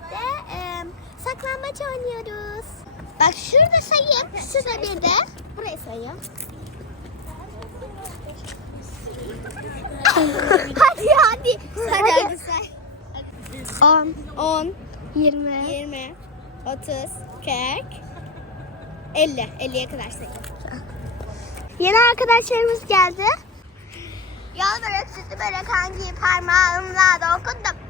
birlikte e, saklambaç oynuyoruz. Bak şurada sayayım. Şurada bir de. Buraya sayayım. hadi hadi. Hadi hadi say. 10 10 20 20 30 40 50 50'ye kadar sayayım. Yeni arkadaşlarımız geldi. Yol börek, sütlü börek hangi parmağımla dokundum.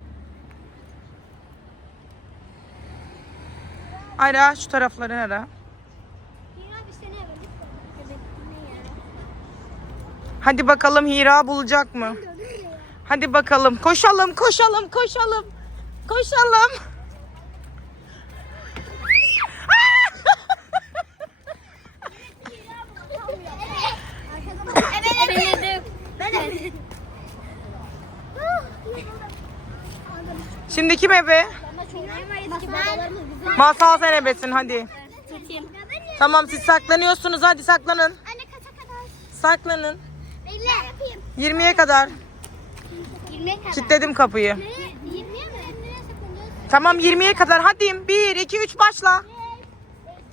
Ara şu tarafları ara. Hadi bakalım Hira bulacak mı? Hadi bakalım. Koşalım, koşalım, koşalım. Koşalım. Ben. Şimdi kim ebe? Masal sen ebesin hadi. Tamam siz saklanıyorsunuz hadi saklanın. Anne kaça kadar? Saklanın. Belli. 20'ye kadar. 20'ye kadar. Kilitledim kapıyı. 20'ye mi? Tamam 20'ye kadar hadi. 1, 2, 3 başla. 1, 2,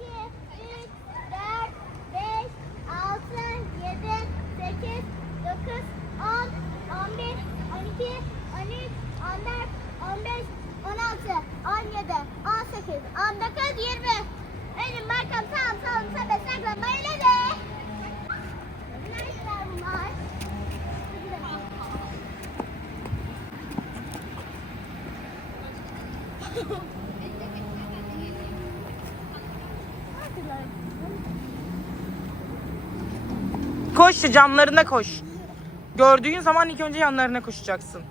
3, 4, 5, 6, 7, 8, 9, 10, 11, 12, 13, 14, 15, 16, 17, 18, 19, 20. Benim markam sağım sağım sabe saklan böyle de. Nerede bunlar? Koş camlarına koş. Gördüğün zaman ilk önce yanlarına koşacaksın.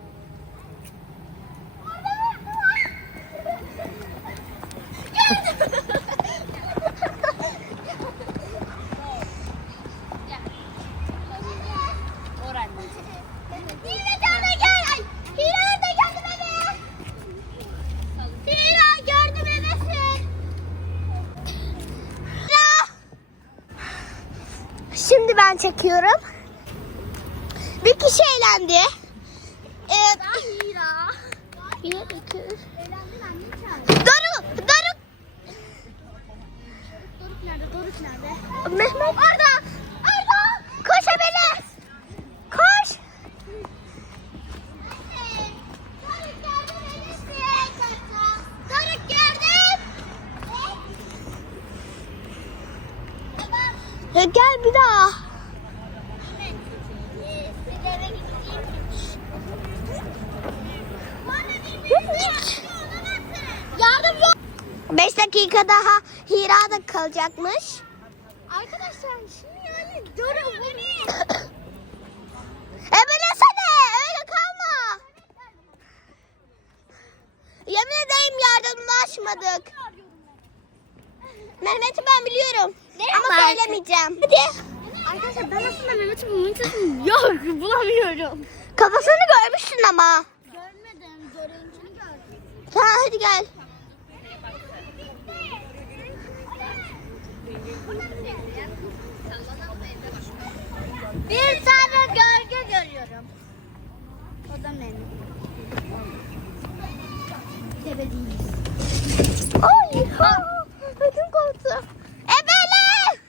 Hira canına gel. Ay, Hira da geldi bebe. Hira gördüm bebesin. Hira. Şimdi ben çekiyorum. Bir kişi eğlendi. İki. Doruk, Doruk. Doruk nerede? Doruk nerede? Mehmet. Orada. Koş haberi. Koş. Doruk gördüm. Ya gel bir daha. Yardım yok. 5 dakika daha Hira da kalacakmış. Arkadaşlar şimdi yani Doruk bunu Ebelesene öyle kalma. Yemin ederim yardımlaşmadık. Mehmet'i ben biliyorum. Ama söylemeyeceğim. Hadi. Arkadaşlar ben aslında Mehmet'in mumyasını yok bulamıyorum. Kafasını görmüşsün ama. Görmedim. Görüntünü gördüm. Ha, hadi gel. Bir tane gölge görüyorum. O da benim. Tebedeyiz. Ay ha. Ödüm koptu. Ebele.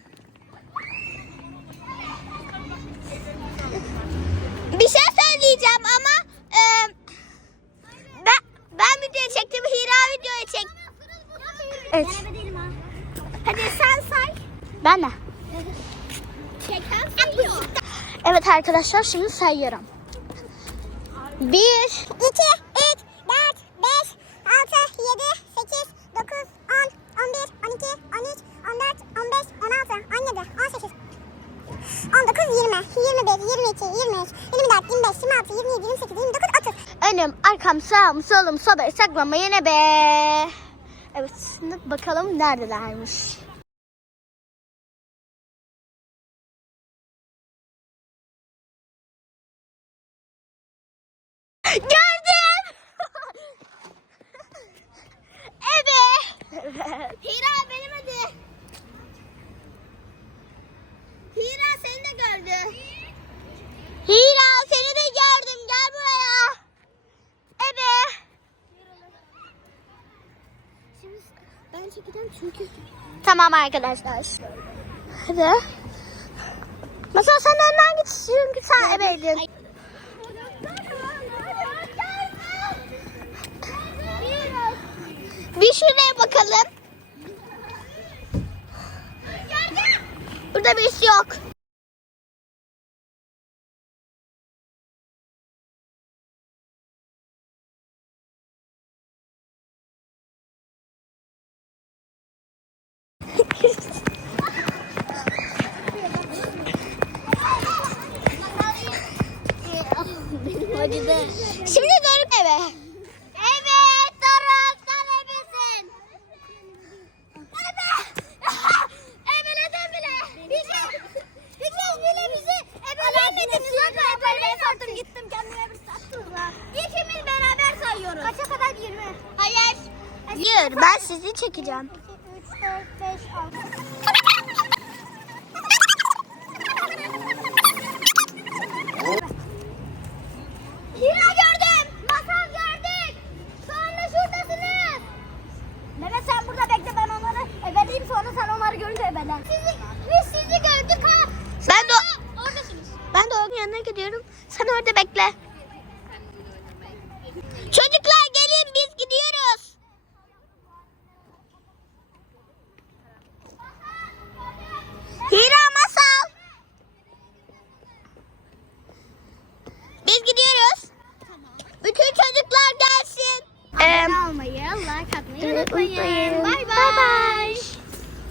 Bir şey söyleyeceğim ama e, ben, ben video çektim. Hira videoyu çek. Evet. Hadi sen. Ben de. Evet arkadaşlar şimdi sayıyorum. 1 2 3 4 5 6 7 8 9 10 11 12 13 14 15 16 17 18 19 20 21 22 23 24 25 26 27 28 29 30 Önüm, arkam, sağım, solum, sobe, saklama yine be. Evet, şimdi bakalım neredelermiş. Gördüm. evet. Hira benim hadi. Hira seni de gördü. Hira seni de gördüm. Gel buraya. Ebe. Ben çekeceğim çünkü. Tamam arkadaşlar. Hadi. Masal sen önden git çünkü sen ebeydin. Bir şuraya bakalım. Burada bir şey yok. Şimdi Doruk eve. Evet Doruk sen ebesin. Ebe. Ebeleden bile. Bizi. Hiç bile bizi ebelemediniz. Ben ebeleye sattım gittim kendime bir sattım lan. İkimiz beraber sayıyoruz. Kaça kadar 20? Hayır. Hayır ben sizi çekeceğim. 2, 3, 4, 5, 6. Hira gördüm. Masal gördük. Sonra şuradasınız. Mehmet sen burada bekle ben onları ebeleyim sonra sen onları görünce ebelen. Sizi, biz sizi gördük ha. Ben de oradasınız. Ben de onun yanına gidiyorum. Sen orada bekle.